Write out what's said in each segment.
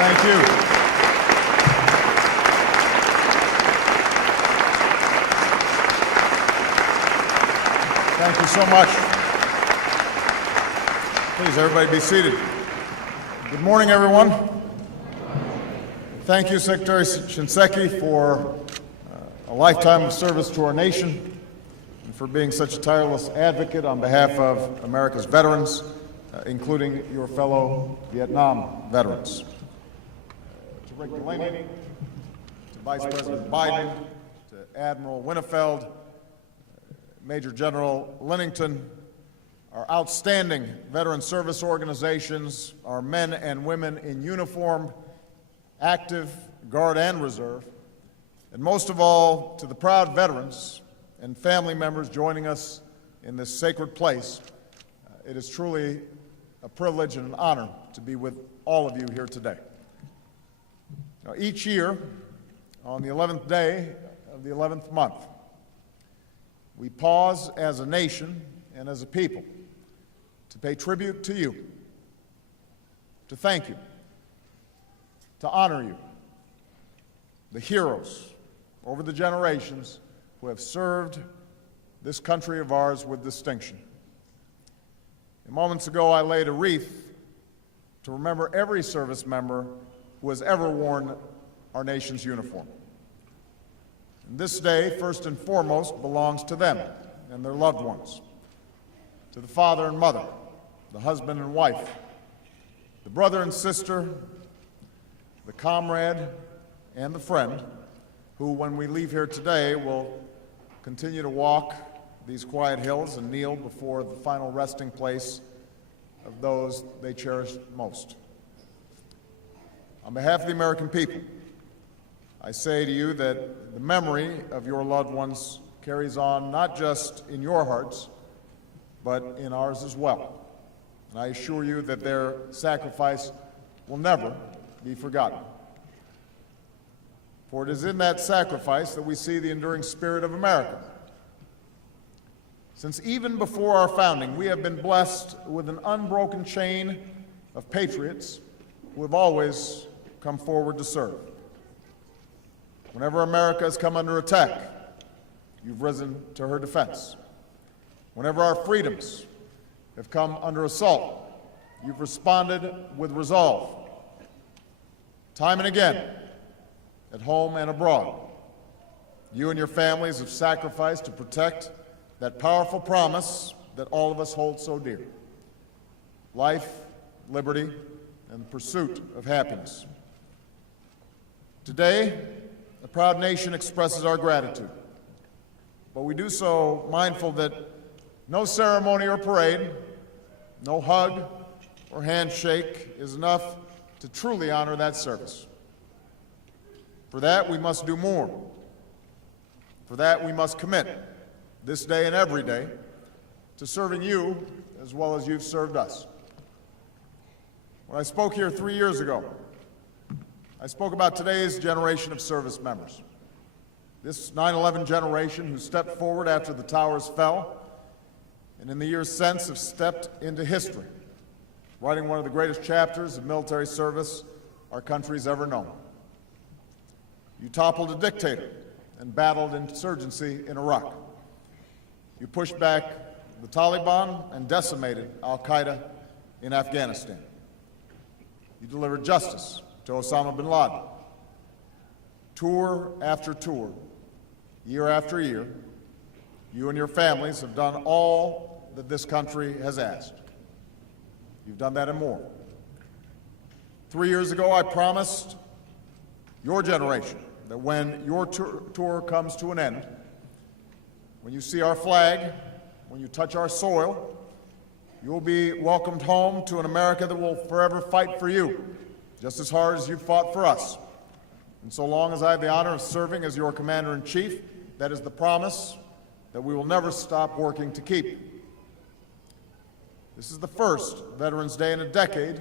Thank you. Thank you so much. Please, everybody be seated. Good morning, everyone. Thank you, Secretary Shinseki, for a lifetime of service to our nation and for being such a tireless advocate on behalf of America's veterans, including your fellow Vietnam veterans. To Rick Delaney, to Vice President Biden, to Admiral Winnefeld, Major General Linnington, our outstanding veteran service organizations, our men and women in uniform, active, Guard, and Reserve, and most of all, to the proud veterans and family members joining us in this sacred place. It is truly a privilege and an honor to be with all of you here today. Now, each year, on the 11th day of the 11th month, we pause as a nation and as a people to pay tribute to you, to thank you, to honor you, the heroes over the generations who have served this country of ours with distinction. And moments ago, I laid a wreath to remember every service member who has ever worn our nation's uniform. And this day, first and foremost, belongs to them and their loved ones, to the father and mother, the husband and wife, the brother and sister, the comrade and the friend who, when we leave here today, will continue to walk these quiet hills and kneel before the final resting place of those they cherish most. On behalf of the American people, I say to you that the memory of your loved ones carries on not just in your hearts, but in ours as well. And I assure you that their sacrifice will never be forgotten. For it is in that sacrifice that we see the enduring spirit of America. Since even before our founding, we have been blessed with an unbroken chain of patriots who have always come forward to serve. Whenever America has come under attack, you've risen to her defense. Whenever our freedoms have come under assault, you've responded with resolve. Time and again, at home and abroad, you and your families have sacrificed to protect that powerful promise that all of us hold so dear: life, liberty, and the pursuit of happiness. Today, the proud nation expresses our gratitude, but we do so mindful that no ceremony or parade, no hug or handshake is enough to truly honor that service. For that, we must do more. For that, we must commit, this day and every day, to serving you as well as you've served us. When I spoke here 3 years ago, I spoke about today's generation of service members. This 9/11 generation who stepped forward after the towers fell, and in the years since have stepped into history, writing one of the greatest chapters of military service our country's ever known. You toppled a dictator and battled insurgency in Iraq. You pushed back the Taliban and decimated al-Qaeda in Afghanistan. You delivered justice to Osama bin Laden. Tour after tour, year after year, you and your families have done all that this country has asked. You've done that and more. 3 years ago, I promised your generation that when your tour comes to an end, when you see our flag, when you touch our soil, you will be welcomed home to an America that will forever fight for you, just as hard as you fought for us. And so long as I have the honor of serving as your Commander-in-Chief, that is the promise that we will never stop working to keep. This is the first Veterans Day in a decade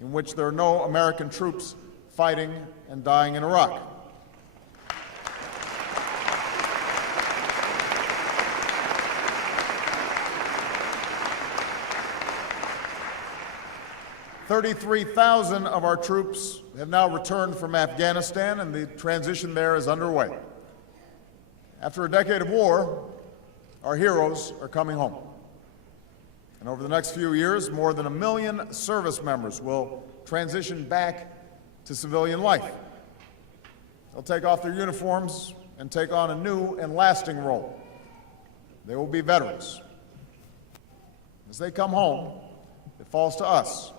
in which there are no American troops fighting and dying in Iraq. 33,000 of our troops have now returned from Afghanistan, and the transition there is underway. After a decade of war, our heroes are coming home. And over the next few years, more than 1 million service members will transition back to civilian life. They'll take off their uniforms and take on a new and lasting role. They will be veterans. As they come home, it falls to us,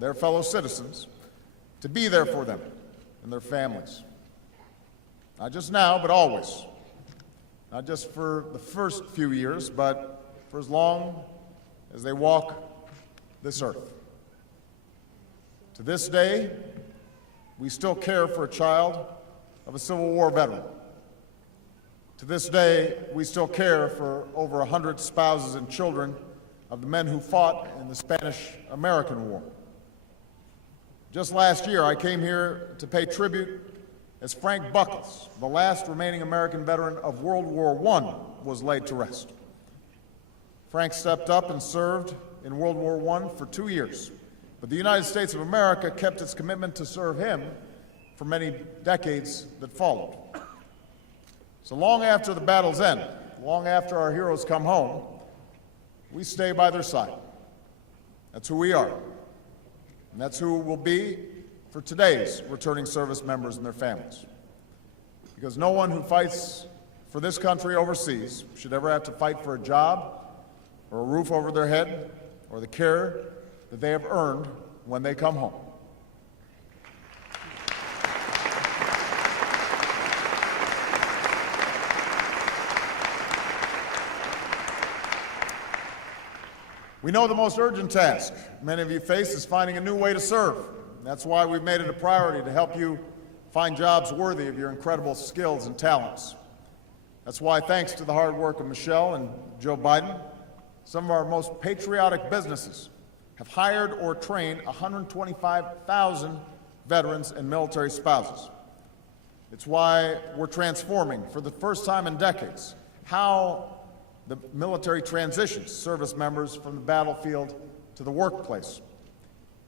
their fellow citizens, to be there for them and their families. Not just now, but always. Not just for the first few years, but for as long as they walk this earth. To this day, we still care for a child of a Civil War veteran. To this day, we still care for over 100 spouses and children of the men who fought in the Spanish-American War. Just last year, I came here to pay tribute as Frank Buckles, the last remaining American veteran of World War I, was laid to rest. Frank stepped up and served in World War I for 2 years, but the United States of America kept its commitment to serve him for many decades that followed. So long after the battles end, long after our heroes come home, we stay by their side. That's who we are. And that's who we'll be for today's returning service members and their families. Because no one who fights for this country overseas should ever have to fight for a job or a roof over their head or the care that they have earned when they come home. We know the most urgent task many of you face is finding a new way to serve. That's why we've made it a priority to help you find jobs worthy of your incredible skills and talents. That's why, thanks to the hard work of Michelle and Joe Biden, some of our most patriotic businesses have hired or trained 125,000 veterans and military spouses. It's why we're transforming, for the first time in decades, how the military transitions service members from the battlefield to the workplace.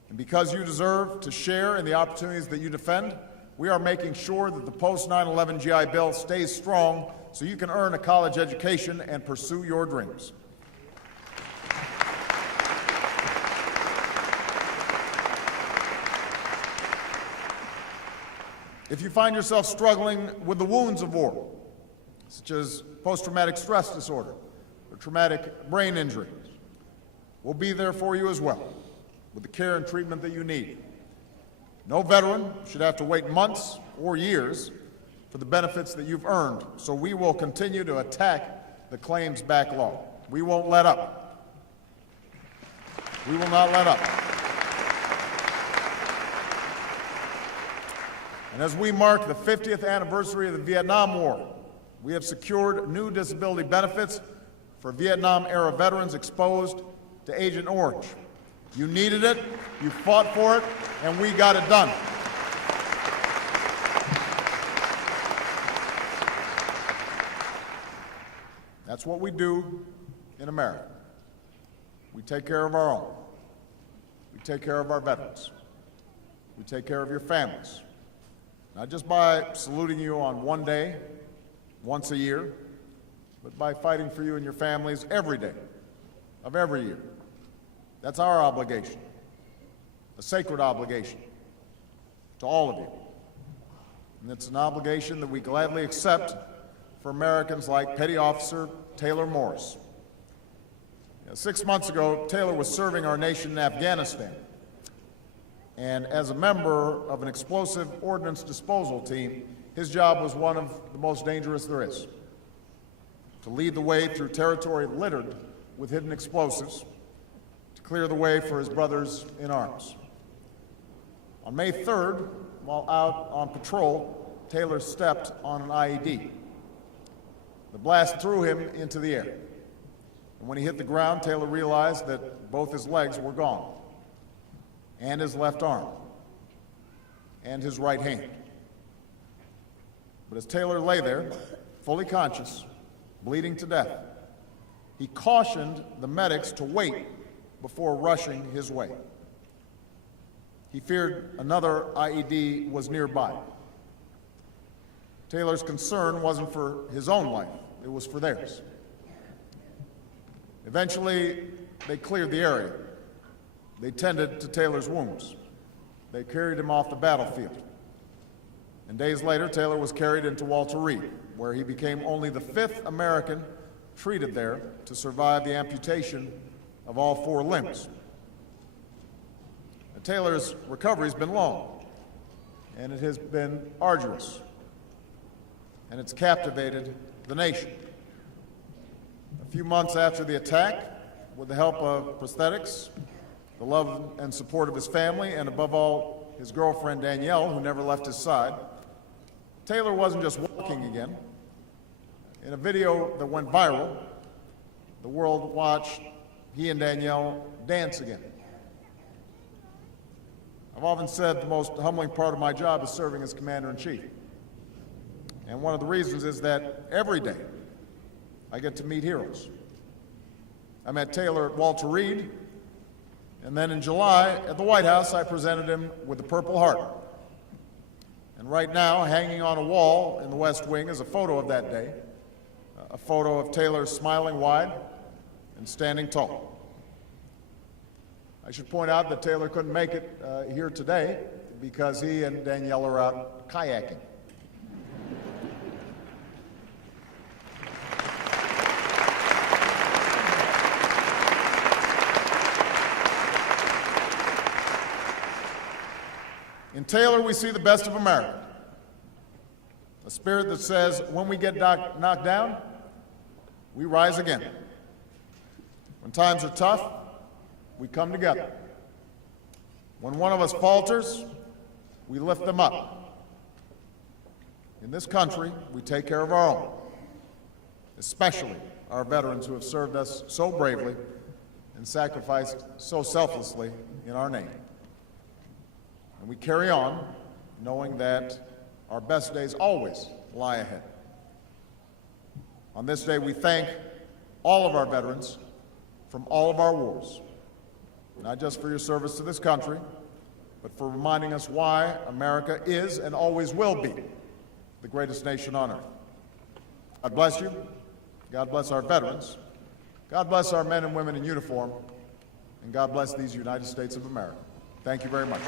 And because you deserve to share in the opportunities that you defend, we are making sure that the post-9/11 GI Bill stays strong so you can earn a college education and pursue your dreams. If you find yourself struggling with the wounds of war, such as post-traumatic stress disorder or traumatic brain injury, we'll be there for you as well, with the care and treatment that you need. No veteran should have to wait months or years for the benefits that you've earned, so we will continue to attack the claims backlog. We won't let up. We will not let up. And as we mark the 50th anniversary of the Vietnam War, we have secured new disability benefits for Vietnam-era veterans exposed to Agent Orange. You needed it, you fought for it, and we got it done. That's what we do in America. We take care of our own. We take care of our veterans. We take care of your families. Not just by saluting you on one day, once a year, but by fighting for you and your families every day of every year. That's our obligation, a sacred obligation to all of you. And it's an obligation that we gladly accept for Americans like Petty Officer Taylor Morris. 6 months ago, Taylor was serving our nation in Afghanistan. And as a member of an explosive ordnance disposal team, his job was one of the most dangerous there is. To lead the way through territory littered with hidden explosives, to clear the way for his brothers in arms. On May 3rd, while out on patrol, Taylor stepped on an IED. The blast threw him into the air. And when he hit the ground, Taylor realized that both his legs were gone, and his left arm, and his right hand. But as Taylor lay there, fully conscious, bleeding to death, he cautioned the medics to wait before rushing his way. he feared another IED was nearby. Taylor's concern wasn't for his own life, it was for theirs. Eventually, they cleared the area. They tended to Taylor's wounds. They carried him off the battlefield. And days later, Taylor was carried into Walter Reed, where he became only the 5th American treated there to survive the amputation of all 4 limbs. Now, Taylor's recovery has been long, and it has been arduous, and it's captivated the nation. A few months after the attack, with the help of prosthetics, the love and support of his family, and above all, his girlfriend Danielle, who never left his side, Taylor wasn't just walking again. In a video that went viral, the world watched he and Danielle dance again. I've often said the most humbling part of my job is serving as Commander-in-Chief. And one of the reasons is that every day I get to meet heroes. I met Taylor at Walter Reed, and then in July at the White House I presented him with the Purple Heart. And right now, hanging on a wall in the West Wing is a photo of that day, a photo of Taylor smiling wide and standing tall. I should point out that Taylor couldn't make it here today because he and Danielle are out kayaking. In Taylor, we see the best of America, a spirit that says, when we get knocked down, we rise again. When times are tough, we come together. When one of us falters, we lift them up. In this country, we take care of our own, especially our veterans who have served us so bravely and sacrificed so selflessly in our name. And we carry on knowing that our best days always lie ahead. On this day, we thank all of our veterans from all of our wars, not just for your service to this country, but for reminding us why America is and always will be the greatest nation on earth. God bless you. God bless our veterans. God bless our men and women in uniform. And God bless these United States of America. Thank you very much.